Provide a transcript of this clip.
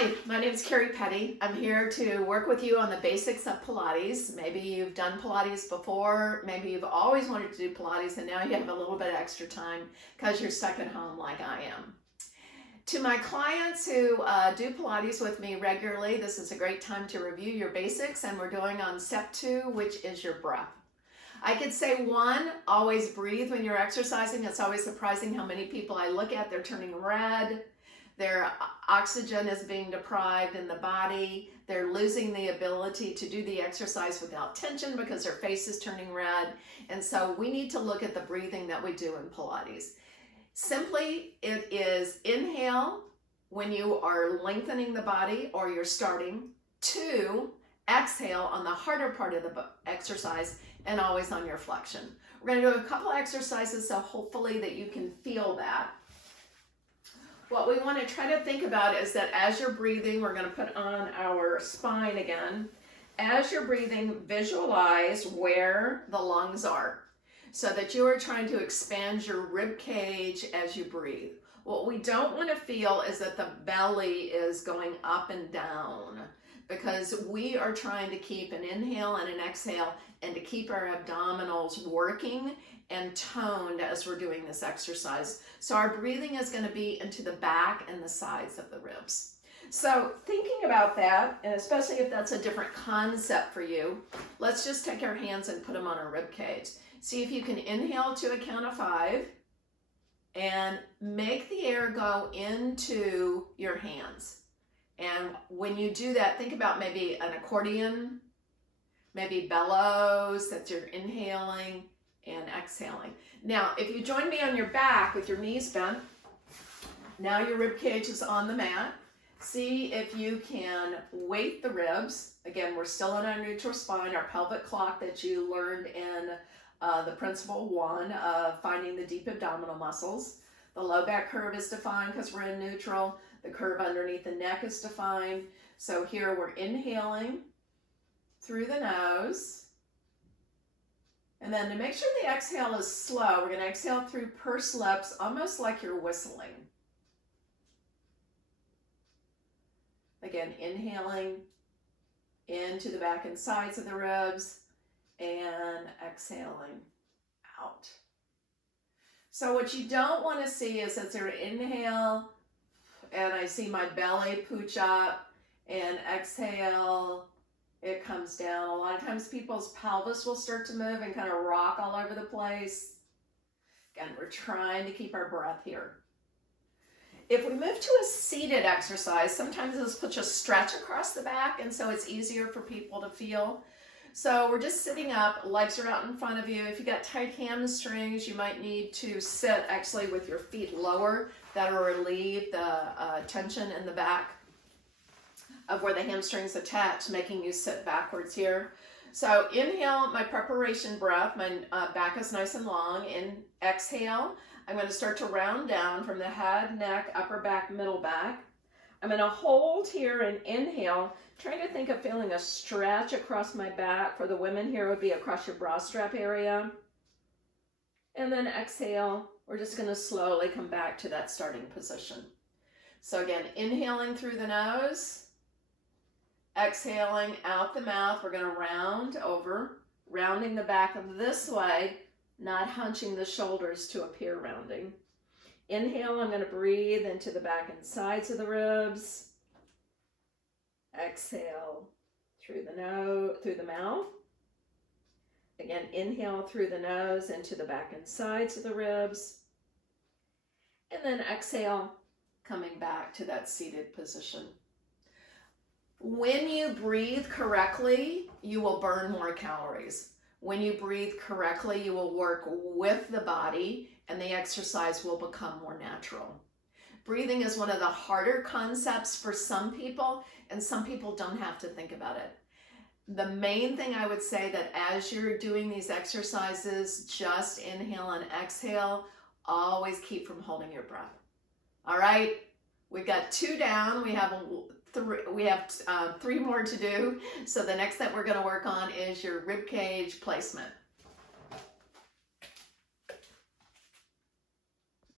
Hi, my name is Kerry Petty. I'm here to work with you on the basics of Pilates. Maybe you've done Pilates before, maybe you've always wanted to do Pilates and now you have a little bit of extra time because you're stuck at home like I am. To my clients who do Pilates with me regularly, this is a great time to review your basics, and we're going on step 2, which is your breath. I could say 1, always breathe when you're exercising. It's always surprising how many people I look at, they're turning red. Their oxygen is being deprived in the body. They're losing the ability to do the exercise without tension because their face is turning red. And so we need to look at the breathing that we do in Pilates. Simply, it is inhale when you are lengthening the body or you're starting. 2, exhale on the harder part of the exercise and always on your flexion. We're going to do a couple exercises so hopefully that you can feel that. What we want to try to think about is that as you're breathing, we're going to put on our spine again. As you're breathing, visualize where the lungs are so that you are trying to expand your rib cage as you breathe. What we don't want to feel is that the belly is going up and down, because we are trying to keep an inhale and an exhale and to keep our abdominals working and toned as we're doing this exercise. So our breathing is going to be into the back and the sides of the ribs. So thinking about that, and especially if that's a different concept for you, let's just take our hands and put them on our rib cage. See if you can inhale to a count of 5 and make the air go into your hands. And when you do that, think about maybe an accordion, maybe bellows, that you're inhaling and exhaling. Now, if you join me on your back with your knees bent, now your rib cage is on the mat. See if you can weight the ribs. Again, we're still in our neutral spine, our pelvic clock that you learned in the principle 1 of finding the deep abdominal muscles. The low back curve is defined because we're in neutral. The curve underneath the neck is defined. So here we're inhaling through the nose. And then to make sure the exhale is slow, we're going to exhale through pursed lips, almost like you're whistling. Again, inhaling into the back and sides of the ribs and exhaling out. So what you don't want to see is as I inhale and I see my belly pooch up, and exhale, it comes down. A lot of times people's pelvis will start to move and kind of rock all over the place. Again, we're trying to keep our breath here. If we move to a seated exercise, sometimes this puts a stretch across the back, and so it's easier for people to feel. So we're just sitting up, legs are out in front of you. If you got tight hamstrings, you might need to sit actually with your feet lower. That'll relieve the tension in the back of where the hamstrings attach, making you sit backwards here. So inhale, my preparation breath, my back is nice and long. Exhale, I'm going to start to round down from the head, neck, upper back, middle back. I'm going to hold here and inhale, trying to think of feeling a stretch across my back. For the women here, it would be across your bra strap area. And then exhale, we're just going to slowly come back to that starting position. So again, inhaling through the nose, exhaling out the mouth. We're going to round over, rounding the back of this way, not hunching the shoulders to appear rounding. Inhale, I'm going to breathe into the back and sides of the ribs. Exhale through the nose, through the mouth. Again, inhale through the nose into the back and sides of the ribs. And then exhale, coming back to that seated position. When you breathe correctly, you will burn more calories. When you breathe correctly, you will work with the body and the exercise will become more natural. Breathing is one of the harder concepts for some people, and some people don't have to think about it. The main thing I would say that as you're doing these exercises, just inhale and exhale, always keep from holding your breath. All right, we've got 2 down. We have 3 more to do. So the next that we're going to work on is your rib cage placement.